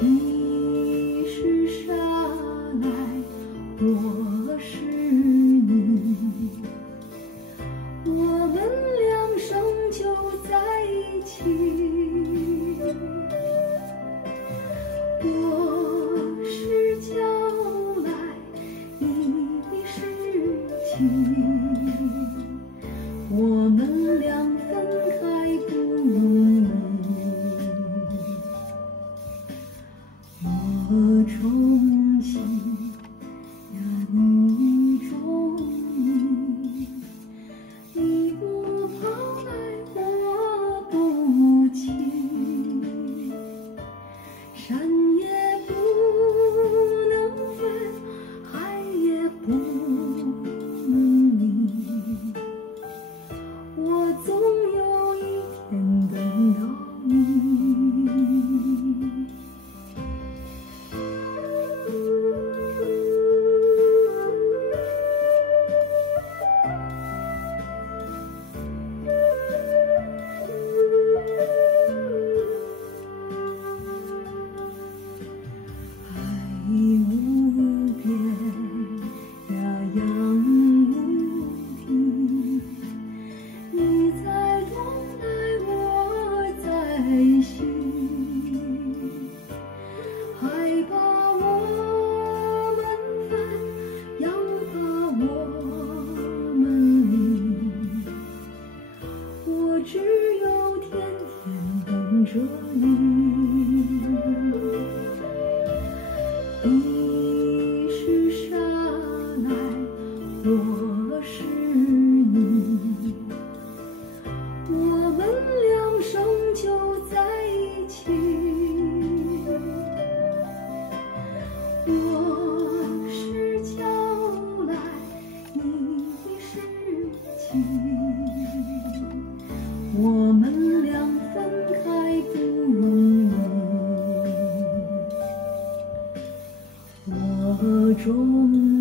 你是沙来，我是你，我们两生就在一起。我是娇来，你是情，我们俩分开不容易。我钟情呀，你钟意，你不跑来，我不弃，山也不能分，海也不能离，我总有一天等到你。爱无边呀，洋无底，你在东来，我在西，海把我们分，洋把我们离，我只有天天等着你。你是沙来，我是你，我们两生就在一起。我是娇来，你是情，我们俩分开不容易。我钟